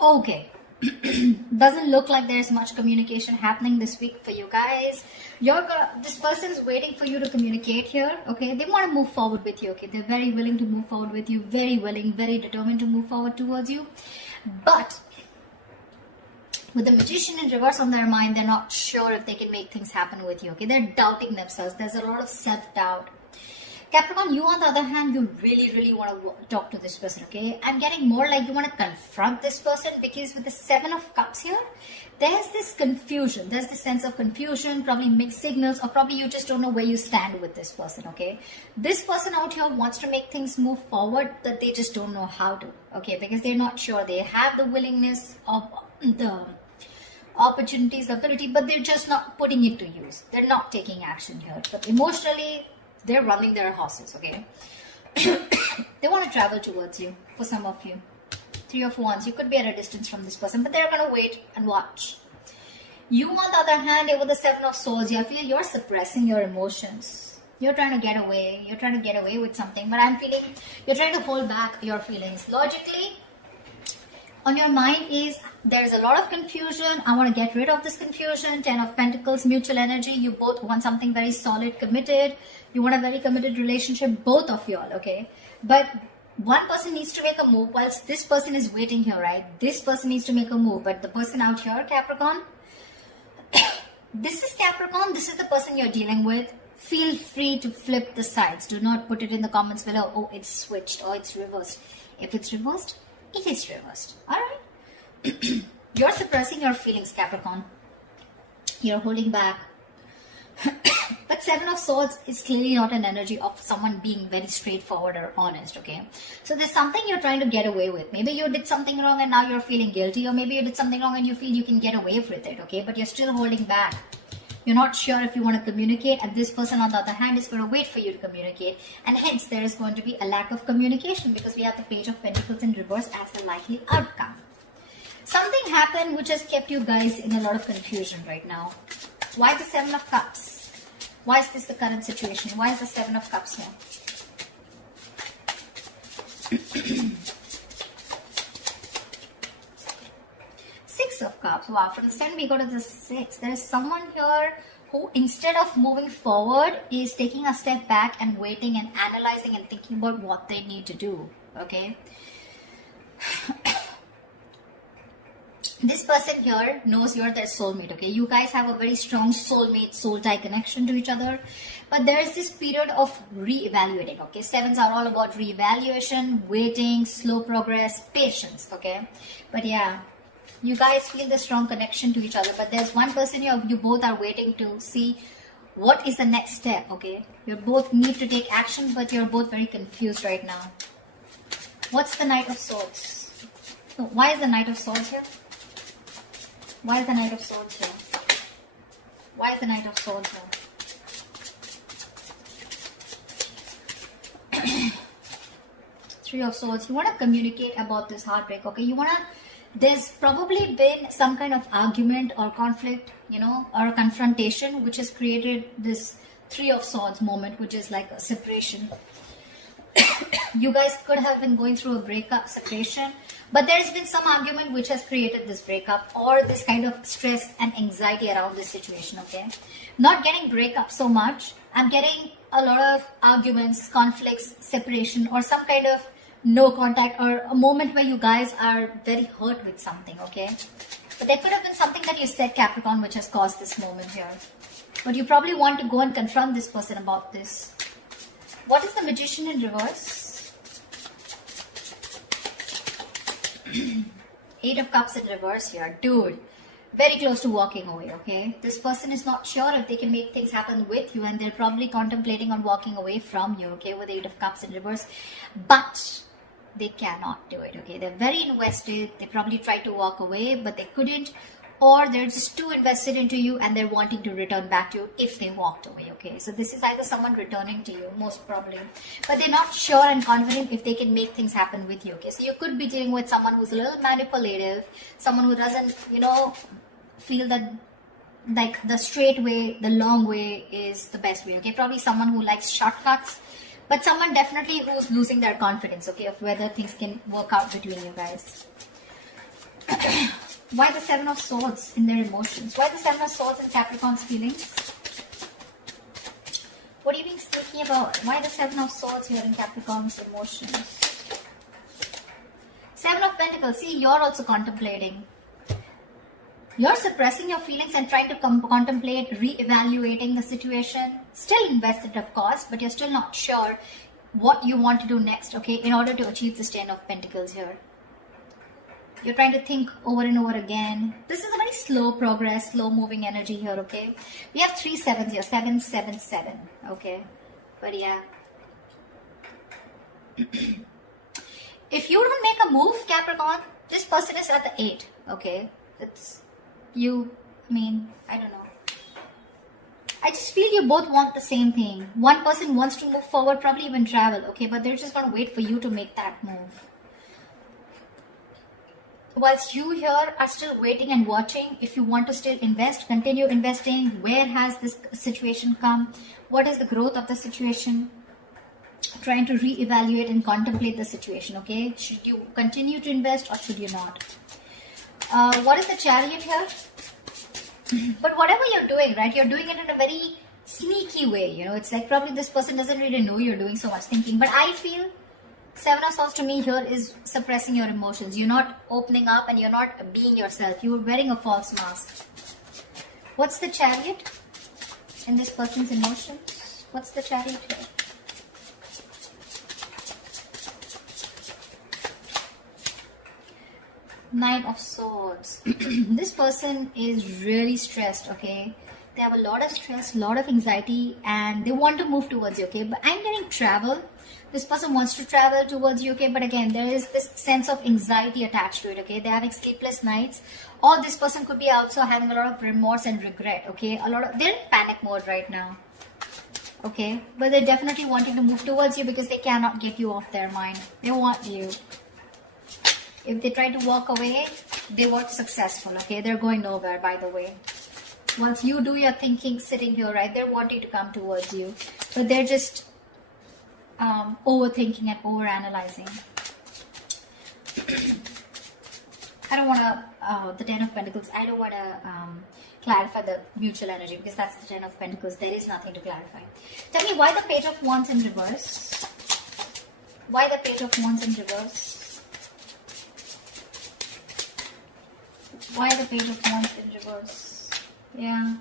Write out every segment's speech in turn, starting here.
Okay. Doesn't look like there's much communication happening this week for you guys. This person's waiting for you to communicate here. Okay, they want to move forward with you. Okay, they're very willing to move forward with you, very willing, very determined to move forward towards you. But with the Magician in reverse on their mind, they're not sure if they can make things happen with you. Okay, they're doubting themselves. There's a lot of self-doubt. Capricorn, you on the other hand, you really want to talk to this person, okay? I'm getting more like you want to confront this person, because with the Seven of Cups here, there's this confusion. There's this sense of confusion, probably mixed signals, or probably you just don't know where you stand with this person, okay? This person out here wants to make things move forward, but they just don't know how to, okay? Because they're not sure. They have the willingness of the opportunities, the ability, but they're just not putting it to use. They're not taking action here. But emotionally, they're running their horses, okay? They want to travel towards you, for some of you. Three of Wands, you could be at a distance from this person, but they're going to wait and watch. You, on the other hand, with the Seven of Swords, I feel you're suppressing your emotions. You're trying to get away. You're trying to get away with something, but I'm feeling you're trying to hold back your feelings. Logically, on your mind is there's a lot of confusion. I want to get rid of this confusion. Ten of Pentacles, mutual energy. You both want something very solid, committed. You want a very committed relationship, both of you all, okay? But one person needs to make a move whilst this person is waiting here, right? This person needs to make a move, but the person out here, Capricorn, this is Capricorn. This is the person you're dealing with. Feel free to flip the sides. Do not put it in the comments below. Oh, it's switched or it's reversed. If it's reversed, it is reversed. All right. You're suppressing your feelings, Capricorn. You're holding back. But Seven of Swords is clearly not an energy of someone being very straightforward or honest, okay? So there's something you're trying to get away with. Maybe you did something wrong and now you're feeling guilty, or maybe you did something wrong and you feel you can get away with it, okay? But you're still holding back. You're not sure if you want to communicate, and this person on the other hand is going to wait for you to communicate, and hence there is going to be a lack of communication because we have the Page of Pentacles in reverse as a likely outcome. Something happened which has kept you guys in a lot of confusion right now. Why the Seven of Cups? Why is this the current situation? Why is the Seven of Cups here? Six of Cups. Wow, from the 7 we go to the 6. There is someone here who, instead of moving forward, is taking a step back and waiting and analyzing and thinking about what they need to do. Okay? This person here knows you're their soulmate, okay? You guys have a very strong soulmate, soul tie connection to each other. But there is this period of re-evaluating, okay? Sevens are all about re-evaluation, waiting, slow progress, patience, okay? But yeah, you guys feel the strong connection to each other. But there's one person you both are waiting to see what is the next step, okay? You both need to take action, but you're both very confused right now. What's the Knight of Swords? So why is the Knight of Swords here? Why is the Knight of Swords here? Why is the Knight of Swords here? Three of Swords. You want to communicate about this heartbreak, okay? You want to... There's probably been some kind of argument or conflict, you know, or a confrontation which has created this Three of Swords moment, which is like a separation. You guys could have been going through a breakup, separation, but there's been some argument which has created this breakup or this kind of stress and anxiety around this situation, okay? Not getting breakup so much. I'm getting a lot of arguments, conflicts, separation, or some kind of no contact, or a moment where you guys are very hurt with something, okay? But there could have been something that you said, Capricorn, which has caused this moment here. But you probably want to go and confront this person about this. What is the Magician in reverse? Eight of Cups in reverse here. Dude, very close to walking away, okay? This person is not sure if they can make things happen with you, and they're probably contemplating on walking away from you, okay, with the Eight of Cups in reverse. But they cannot do it, okay? They're very invested. They probably tried to walk away, but they couldn't. Or they're just too invested into you and they're wanting to return back to you if they walked away, okay? So this is either someone returning to you, most probably. But they're not sure and confident if they can make things happen with you, okay? So you could be dealing with someone who's a little manipulative, someone who doesn't, you know, feel that like the straight way, the long way is the best way, okay? Probably someone who likes shortcuts, but someone definitely who's losing their confidence, okay, of whether things can work out between you guys. Why the Seven of Swords in their emotions? Why the Seven of Swords in Capricorn's feelings? What are you being thinking about? Why the Seven of Swords here in Capricorn's emotions? Seven of Pentacles. See, you're also contemplating. You're suppressing your feelings and trying to contemplate, re-evaluating the situation. Still invested, of course, but you're still not sure what you want to do next, okay, in order to achieve this Ten of Pentacles here. You're trying to think over and over again. This is a very slow progress, slow moving energy here, okay. We have 3 sevens here, 7, 7, 7, okay. But yeah. If you don't make a move, Capricorn, this person is at the 8, okay. It's you, I mean, I don't know. I just feel you both want the same thing. One person wants to move forward, probably even travel, okay, but they're just going to wait for you to make that move. Whilst you here are still waiting and watching, if you want to still invest, continue investing. Where has this situation come? What is the growth of the situation? Trying to re-evaluate and contemplate the situation, okay? Should you continue to invest or should you not? What is the Chariot here? But whatever you're doing, right, you're doing it in a very sneaky way, you know. It's like probably this person doesn't really know you're doing so much thinking. But I feel Seven of Swords to me here is suppressing your emotions. You're not opening up and you're not being yourself. You're wearing a false mask. What's the Chariot in this person's emotions? What's the Chariot here? Knight of Swords. This person is really stressed, okay? They have a lot of stress, a lot of anxiety, and they want to move towards you, okay? But I'm getting travel. This person wants to travel towards you, okay? But again, there is this sense of anxiety attached to it, okay? They're having sleepless nights. Or this person could be also having a lot of remorse and regret, okay? They're in panic mode right now, okay? But they're definitely wanting to move towards you because they cannot get you off their mind. They want you. If they try to walk away, they weren't successful, okay? They're going nowhere, by the way. Once you do your thinking sitting here, right, they're wanting to come towards you. But they're just overthinking and overanalyzing. I don't want to, the Ten of Pentacles, I don't want to clarify the mutual energy because that's the Ten of Pentacles. There is nothing to clarify. Tell me why the Page of Wands in reverse? Why the Page of Wands in reverse? Why the Page of Wands in reverse? Yeah.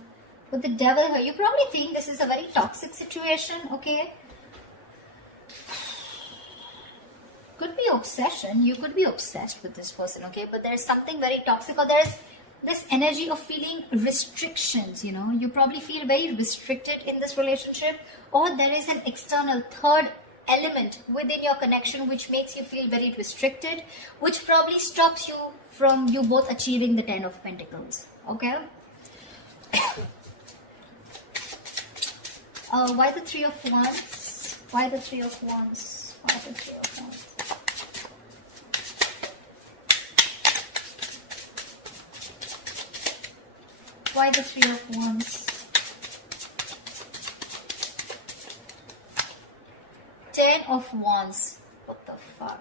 With the Devil here, you probably think this is a very toxic situation, okay? Could be obsession. You could be obsessed with this person, okay? But there's something very toxic, or there's this energy of feeling restrictions, you know? You probably feel very restricted in this relationship, or there is an external third element within your connection which makes you feel very restricted, which probably stops you from you both achieving the Ten of Pentacles, okay? Why the Three of Wands? Why the Three of Wands? Why the Three of Wands? Why the Three of Wands? 10 of Wands. What the fuck?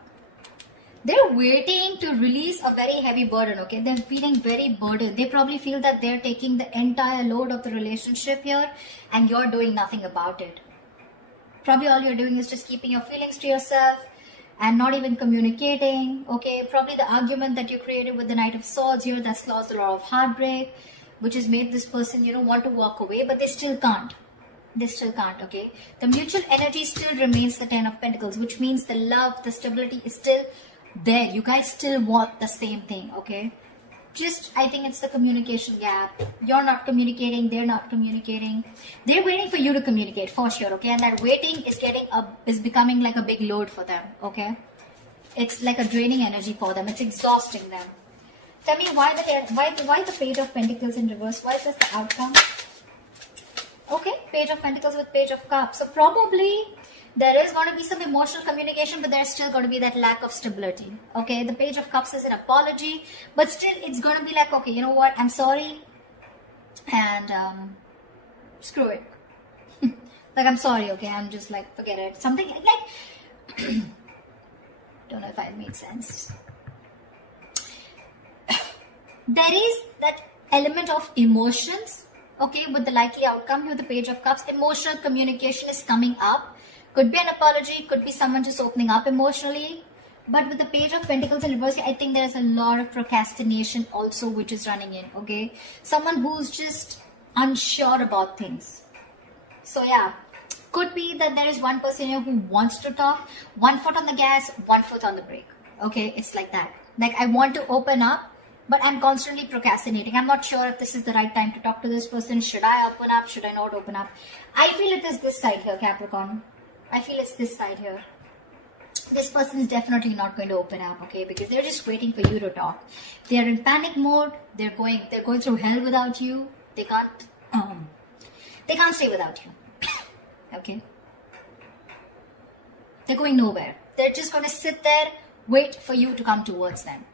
They're waiting to release a very heavy burden, okay? They're feeling very burdened. They probably feel that they're taking the entire load of the relationship here and you're doing nothing about it. Probably all you're doing is just keeping your feelings to yourself and not even communicating, okay? Probably the argument that you created with the Knight of Swords here, that's caused a lot of heartbreak, which has made this person, you know, want to walk away, but they still can't. They still can't, okay? The mutual energy still remains the Ten of Pentacles, which means the love, the stability is still there. You guys still want the same thing, okay? Just, I think it's the communication gap. You're not communicating, they're not communicating. They're waiting for you to communicate, for sure, okay? And that waiting is becoming like a big load for them, okay? It's like a draining energy for them. It's exhausting them. Tell me why the Page of Pentacles in reverse? Why is this the outcome? Okay, Page of Pentacles with Page of Cups. So probably there is going to be some emotional communication, but there's still going to be that lack of stability. Okay, the Page of Cups is an apology, but still it's going to be like, okay, you know what, I'm sorry, and screw it. Like, I'm sorry, okay, I'm just like, forget it. Something like, don't know if I made sense. there is that element of emotions, okay, with the likely outcome here, the Page of Cups. Emotional communication is coming up. Could be an apology, could be someone just opening up emotionally. But with the Page of Pentacles in reverse, I think there's a lot of procrastination also which is running in, okay? Someone who's just unsure about things. So yeah, could be that there is one person here who wants to talk, 1 foot on the gas, 1 foot on the brake, okay? It's like that. Like, I want to open up, but I'm constantly procrastinating. I'm not sure if this is the right time to talk to this person. Should I open up? Should I not open up? I feel it is this side here, Capricorn. I feel it's this side here. This person is definitely not going to open up, okay? Because they're just waiting for you to talk. They're in panic mode. They're going through hell without you. They can't stay without you. Okay? They're going nowhere. They're just going to sit there, wait for you to come towards them.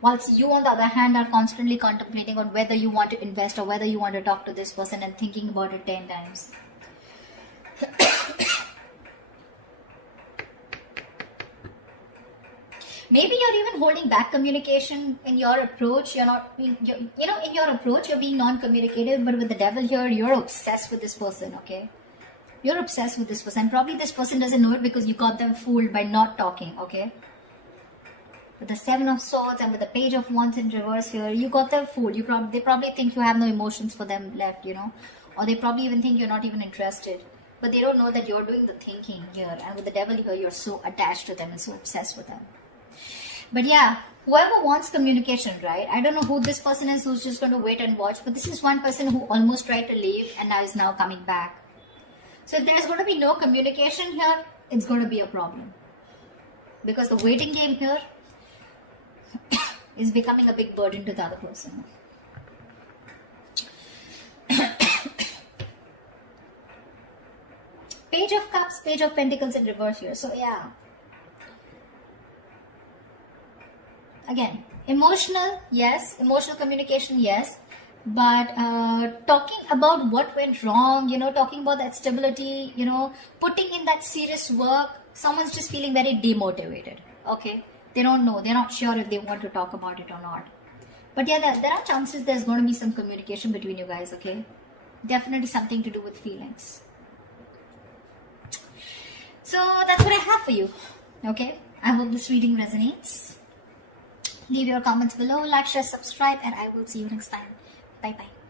Whilst you, on the other hand, are constantly contemplating on whether you want to invest or whether you want to talk to this person and thinking about it 10 times. Maybe you're even holding back communication in your approach. You're not being, in your approach, you're being non-communicative, but with the devil here, you're obsessed with this person, okay? You're obsessed with this person. Probably this person doesn't know it because you got them fooled by not talking, okay? With the 7 of Swords and with the Page of Wands in reverse here, you got them fooled. They probably think you have no emotions for them left, or they probably even think you're not even interested. But they don't know that you're doing the thinking here. And with the devil here, you're so attached to them and so obsessed with them. But yeah, whoever wants communication, right? I don't know who this person is who's just going to wait and watch. But this is one person who almost tried to leave and now is now coming back. So if there's going to be no communication here, it's going to be a problem. Because the waiting game here is becoming a big burden to the other person. Page of Cups, Page of Pentacles in reverse here. So yeah. Again, emotional, yes. Emotional communication, yes. But talking about what went wrong, talking about that stability, putting in that serious work, someone's just feeling very demotivated, okay? They don't know. They're not sure if they want to talk about it or not. But yeah, there are chances there's going to be some communication between you guys, okay? Definitely something to do with feelings. So that's what I have for you, okay? I hope this reading resonates. Leave your comments below, like, share, subscribe, and I will see you next time. Bye-bye.